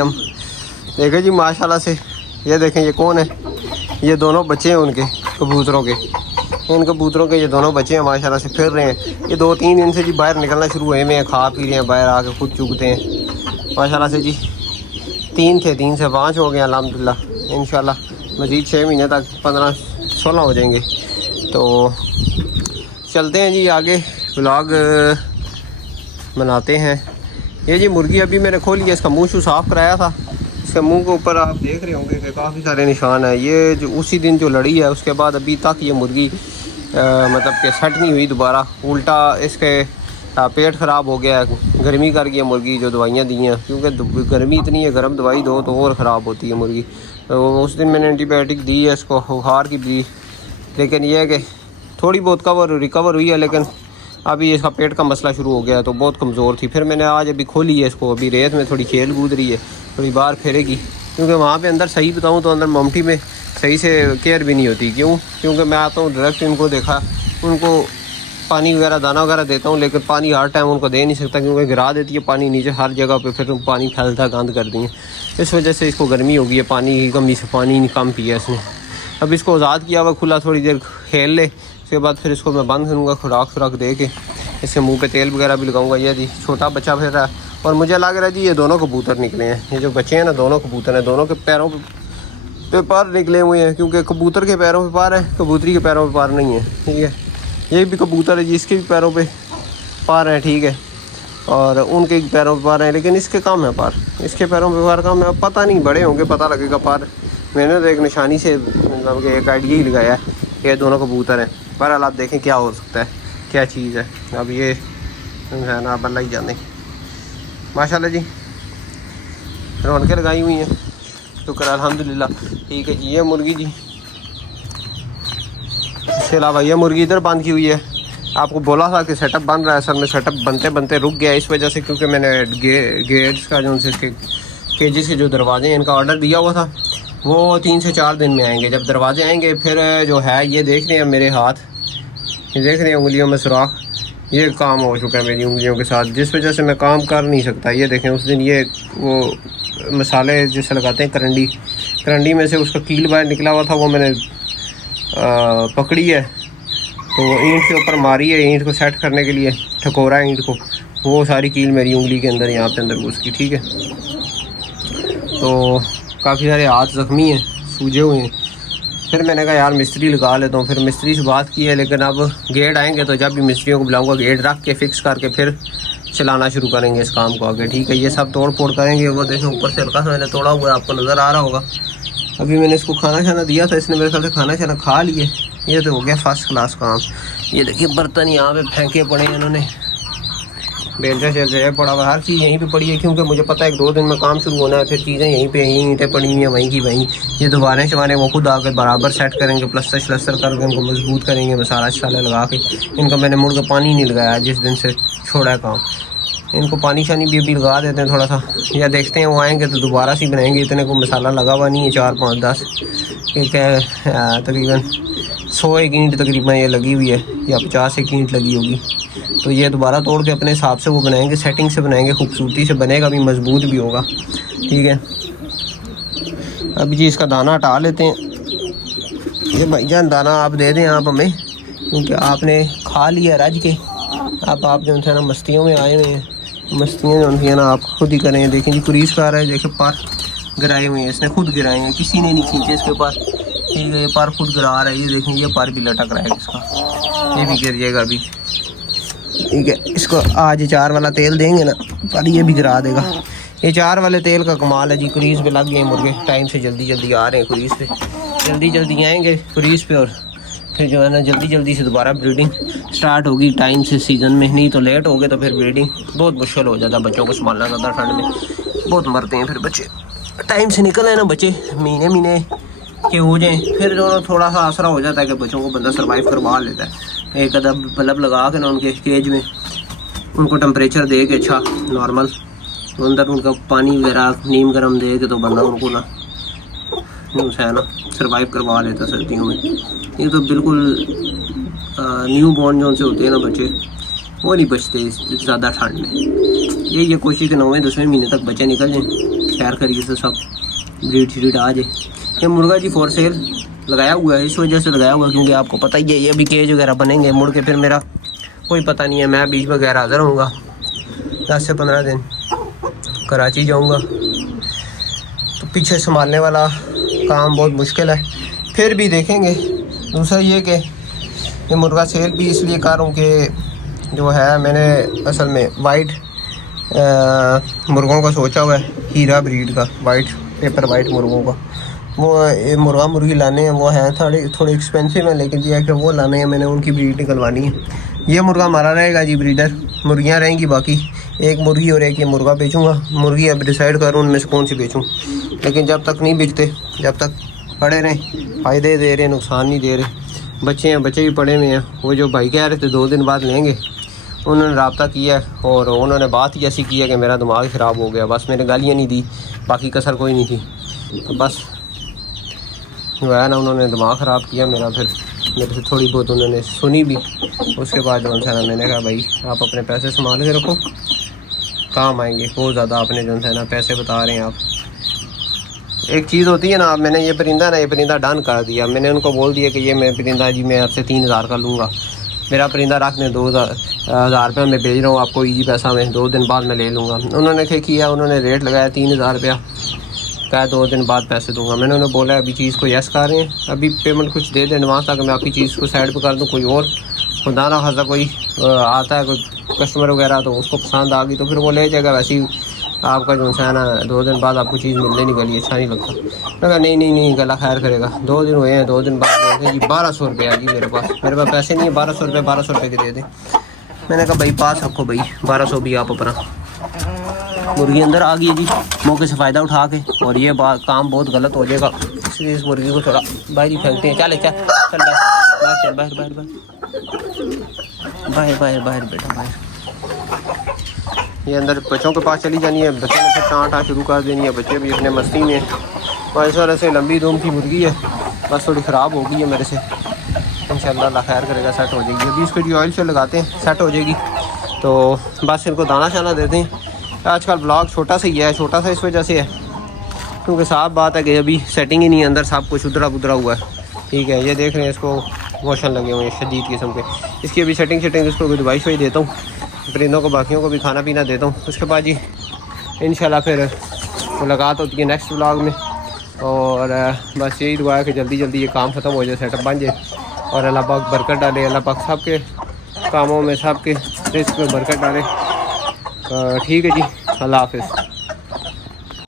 हम देखें जी माशाल्लाह से, ये देखें ये कौन है, ये दोनों बच्चे हैं उनके कबूतरों के, इन कबूतरों के ये दोनों बच्चे हैं माशाल्लाह से फिर रहे हैं। ये 2-3 दिन से जी बाहर निकलना शुरू हुए में खा पी रहे हैं, बाहर आके खुद चुगते हैं माशाल्लाह से जी। 3 थे, 3 से 5 हो गए अल्हम्दुलिल्लाह। इंशाल्लाह मज़ीद 6 महीने तक 15-16 हो जाएंगे। तो चलते हैं जी आगे, व्लॉग बनाते हैं। ये जी मुर्गी अभी मैंने खोली है, इसका मुँह शू साफ़ कराया था। इसके मुंह के ऊपर आप देख रहे होंगे कि काफ़ी सारे निशान हैं। ये जो उसी दिन जो लड़ी है उसके बाद अभी तक ये मुर्गी मतलब कि सेट नहीं हुई दोबारा, उल्टा इसके पेट ख़राब हो गया है, गर्मी कर गई मुर्गी जो दवाइयाँ दी हैं, क्योंकि गर्मी इतनी है, गर्म दवाई दो तो और ख़राब होती है मुर्गी। तो उस दिन मैंने एंटीबायोटिक दी है इसको बुखार की भी, लेकिन यह है कि थोड़ी बहुत रिकवर हुई है, लेकिन अभी इसका पेट का मसला शुरू हो गया है, तो बहुत कमज़ोर थी। फिर मैंने आज अभी खोली है इसको, अभी रेत में थोड़ी खेल कूद रही है, थोड़ी बाहर फेरेगी, क्योंकि वहाँ पे अंदर सही बताऊँ तो अंदर ममटी में सही से केयर भी नहीं होती। क्योंकि मैं आता हूँ डायरेक्ट, इनको देखा, उनको पानी वगैरह दाना वगैरह देता हूँ, लेकिन पानी हर टाइम उनको दे नहीं सकता, क्योंकि गिरा देती है पानी नीचे हर जगह पे, फिर पानी फैलता गंद कर दी है। इस वजह से इसको गर्मी हो गई है, पानी की कमी से पानी कम पिया इसने। अब इसको आज़ाद किया हुआ खुला, थोड़ी देर खेल ले, उसके बाद फिर इसको मैं बंद करूँगा, खुराक दे के इसके मुँह पे तेल वगैरह भी लगाऊंगा। ये जी छोटा बच्चा फिर रहा है, और मुझे लग रहा है जी ये दोनों कबूतर निकले हैं, ये जो बच्चे हैं ना दोनों कबूतर हैं, दोनों के पैरों पे पर निकले हुए हैं, क्योंकि कबूतर के पैरों पे पर है, कबूतरी के पैरों पे पर नहीं है। ठीक है, ये भी कबूतर है जी, इसके भी पैरों पे पर हैं, ठीक है, और उनके पैरों पे पर हैं, लेकिन इसके कम है पर, इसके पैरों पे पर कम है। पता नहीं, बड़े होंगे पता लगेगा पर। मैंने तो एक निशानी से मतलब कि एक आइडिया ही लगाया है कि ये दोनों कबूतर हैं। बहरहाल आप देखें क्या हो सकता है, क्या चीज़ है, अब ये है ना, बल्ला ही जाने। माशाल्लाह जी रौनकें लगाई हुई हैं, शुक्र अल्हम्दुलिल्लाह। ठीक है जी, ये मुर्गी जी, इसके अलावा ये मुर्गी इधर बंद की हुई है। आपको बोला था कि सेटअप बन रहा है, सर में सेटअप बनते बनते रुक गया इस वजह से, क्योंकि मैंने गेट्स का जो इसके केजेस के जो दरवाजे हैं इनका ऑर्डर दिया हुआ था, वो 3 से 4 दिन में आएंगे। जब दरवाजे आएंगे फिर जो है, ये देख रहे हैं मेरे हाथ, ये देख रहे हैं उंगलियों में सुराख, ये काम हो चुका है मेरी उंगलियों के साथ, जिस वजह से मैं काम कर नहीं सकता। ये देखें उस दिन ये वो मसाले जैसे लगाते हैं करंडी में से उसका कील बाहर निकला हुआ था, वो मैंने पकड़ी है, तो ईंट के ऊपर मारी है, ईंट को सेट करने के लिए ठकोरा है ईंट को, वो सारी कील मेरी उंगली के अंदर यहाँ पे अंदर घुस की। ठीक है, तो काफ़ी सारे हाथ ज़ख्मी हैं, सूजे हुए हैं। फिर मैंने कहा यार मिस्त्री लगा लेता हूँ, फिर मिस्त्री से बात की है, लेकिन अब गेट आएंगे तो जब भी मिस्त्रियों को बुलाऊंगा गेट रख के फिक्स करके फिर चलाना शुरू करेंगे इस काम को आगे। ठीक है, ये सब तोड़ फोड़ करेंगे। वो देखें ऊपर से हल्का सा मैंने तोड़ा हुआ है, आपको नज़र आ रहा होगा। अभी मैंने इसको खाना शाना दिया था, इसने मेरे ख्याल से खाना शाना खा लिए। ये तो हो गया फर्स्ट क्लास काम। ये देखिए बर्तन यहाँ पे फेंके पड़े हैं इन्होंने, बेलचा चल पड़ा हुआ, हर चीज़ यहीं पे पड़ी है, क्योंकि मुझे पता है 1-2 दिन में काम शुरू होना है, फिर चीज़ें यहीं पे ईंटें पड़ी हुई हैं वहीं की वहीं। ये दोबारा शवारे वो खुद आकर बराबर सेट करेंगे, प्लस्तर शलस्तर करके उनको मजबूत करेंगे, मसाला शसाला लगा के। इनका मैंने मुड़ के पानी नहीं लगाया जिस दिन से छोड़ा है काम, इनको पानी शानी भी अभी लगा देते हैं थोड़ा सा, या देखते हैं वो आएँगे तो दोबारा से बनाएंगे। इतने को मसाला लगा हुआ नहीं है, 4, 5, 10 तकरीबन 100 ईंट तकरीबन ये लगी हुई है, या 50 ईंट लगी होगी। तो ये दोबारा तोड़ के अपने हिसाब से वो बनाएंगे, सेटिंग से बनाएंगे, खूबसूरती से बनेगा भी, मजबूत भी होगा। ठीक है, अभी जी इसका दाना हटा लेते हैं। ये भाईजान दाना आप दे दें आप हमें, क्योंकि आपने खा लिया रज के। अब आप जो है ना मस्तियों में आए हुए हैं, मस्तियाँ जो है ना आप खुद ही करें। देखें जी पुलिस का आ रहा है, देखें पर गिराए हुए हैं, इसने खुद गिराए हैं, किसी ने नहीं खींचे इसके पास। ठीक है, ये पर खुद गिरा रहा है, ये देखें ये पर भी लटक रहा है इसका, ये भी गिर जाएगा अभी। ठीक है, इसको आज 4 वाला तेल देंगे ना, पर ये भी गिरा देगा। ये 4 वाले तेल का कमाल है जी। क्रीज पे लग गए मुर्गे, टाइम से जल्दी आ रहे हैं क्रीज पे, जल्दी आएंगे क्रीज पे, और फिर जो है ना जल्दी से दोबारा ब्रीडिंग स्टार्ट होगी टाइम से सीज़न में। नहीं तो लेट हो गए तो फिर ब्रीडिंग बहुत मुश्किल हो जाता है, बच्चों को संभालना ज़्यादा, ठंड में बहुत मरते हैं फिर बच्चे। टाइम से निकल आए ना बच्चे, महीने के हो जाएँ, फिर जो थोड़ा सा आसरा हो जाता है कि बच्चों को बंदा सर्वाइव करवा लेता है। एक अदब बल्ब लगा के ना उनके केज में, उनको टेम्परेचर दे के अच्छा नॉर्मल, अंदर उनका पानी वगैरह नीम गर्म दे के, तो बंदा उनको ना है ना सर्वाइव करवा लेता सर्दियों में। ये तो बिल्कुल न्यू बॉर्न जो से होते हैं ना बच्चे, वो नहीं बचते ज़्यादा ठंड में। ये कोशिश के 9वें 10वें महीने तक बच्चे निकल जाएँ, खैर खरीद से सब ब्रीड श्रीड आ जाए। ये मुर्गा जी फॉर सेल लगाया हुआ है, इस वजह से लगाया हुआ है क्योंकि आपको पता ही है ये अभी केज वगैरह बनेंगे, मुड़ के फिर मेरा कोई पता नहीं है। मैं बीच वगैरह हाज़िर होऊंगा 10 से 15 दिन, कराची जाऊंगा तो पीछे संभालने वाला काम बहुत मुश्किल है। फिर भी देखेंगे। दूसरा ये कि ये मुर्गा सेल भी इसलिए कर रहा हूँ कि जो है मैंने असल में वाइट मुर्गों का सोचा हुआ है, हीरा ब्रीड का वाइट पेपर वाइट मुर्गों का। वो मुर्गा मुर्गी लाने हैं, वो है थोड़े एक्सपेंसिव है, लेकिन ये है कि वो लाने हैं, मैंने उनकी ब्रीड निकलवानी है। ये मुर्गा हमारा रहेगा जी ब्रीडर, मुर्गियाँ रहेंगी बाकी, एक मुर्गी और एक ये मुर्गा बेचूँगा। मुर्गी अब डिसाइड करूँ उनमें से कौन सी बेचूँ, लेकिन जब तक नहीं बेचते, जब तक पड़े रहें, फ़ायदे दे रहे, नुकसान नहीं दे रहे। बच्चे हैं, बच्चे भी पड़े हुए हैं। वो जो भाई कह रहे थे 2 दिन बाद लेंगे, उन्होंने रब्ता किया और उन्होंने बात ही ऐसी की है कि मेरा दिमाग ख़राब हो गया। बस मैंने गालियाँ नहीं दी, बाकी कसर कोई नहीं थी। तो बस जो है ना, उन्होंने दिमाग ख़राब किया मेरा। फिर मेरे से थोड़ी बहुत उन्होंने सुनी भी। उसके बाद जो है ना, मैंने कहा भाई आप अपने पैसे संभाल के रखो, काम आएंगे बहुत ज़्यादा। आपने जो है ना पैसे बता रहे हैं आप, एक चीज़ होती है ना, मैंने ये परिंदा डन कर दिया। मैंने उनको बोल दिया कि ये मैं परिंदा जी मैं आपसे 3000 का लूँगा, मेरा परिंदा रख दें, 2000 रुपये मैं भेज रहा हूँ आपको ईजी पैसा में, 2 दिन बाद मैं ले लूँगा। उन्होंने क्या किया, उन्होंने रेट लगाया 3000 रुपया, कहा 2 दिन बाद पैसे दूंगा। मैंने उन्हें बोला अभी चीज़ को यस कर रहे हैं, अभी पेमेंट कुछ दे दें एडवांस, ताकि मैं आपकी चीज़ को साइड पर कर दूँ। कोई और खुदा ना खासा कोई आता है कोई कस्टमर वगैरह, तो उसको पसंद आ गई तो फिर वो ले जाएगा। वैसे ही आपका जो है ना 2 दिन बाद आपको चीज़ मिलने नहीं वाली, अच्छा नहीं लगता। मैं कहा नहीं गला खैर करेगा। 2 दिन हुए हैं, 2 दिन बाद बोलते हैं जी 1200 रुपये आ गई मेरे पास पैसे नहीं है, 1200 रुपये के दे दें। मैंने कहा भाई पास रखो भाई, 1200 भी आप अपना। मुर्गी अंदर आ गई जी मौके से फ़ायदा उठा के, और ये काम बहुत गलत हो जाएगा, इसलिए इस मुर्गी को थोड़ा बाहर ही फेंकते हैं। चल बाहर बेटा बाहर। ये अंदर बच्चों के पास चली जानी है, बच्चों ने फिर टाँटा शुरू कर देनी है। बच्चे भी अपने मस्ती में। और इस वजह से लंबी दूम की मुर्गी है, बस थोड़ी ख़राब हो गई है मेरे से। इंशाल्लाह अल्लाह खैर करेगा, सेट हो जाएगी। अभी इसको जी ऑयल से लगाते हैं, सेट हो जाएगी। तो बस इनको दाना शाना देते हैं। आजकल ब्लॉग छोटा सा ही है, छोटा सा इस वजह से है क्योंकि साफ बात है कि अभी सेटिंग ही नहीं है, अंदर सब कुछ उधरा बुधरा हुआ है। ठीक है, ये देख रहे हैं, इसको मोशन लगे हुए हैं शदीद किस्म के। इसकी अभी सेटिंग इसको कोई दवाई शवाई देता हूँ, परिंदों को बाकियों को भी खाना पीना देता हूँ। उसके बाद जी इंशाल्लाह फिर मुलाकात होती है नेक्स्ट व्लॉग में। और बस यही दुआ है कि जल्दी जल्दी ये काम ख़त्म हो जाए, सेटअप बन जाए, और अल्लाह पाक बरकत डाले। अल्लाह पाक सबके कामों में, सबके रिस्क में बरकत डाले। ठीक है जी, अल्लाह हाफ़िज़।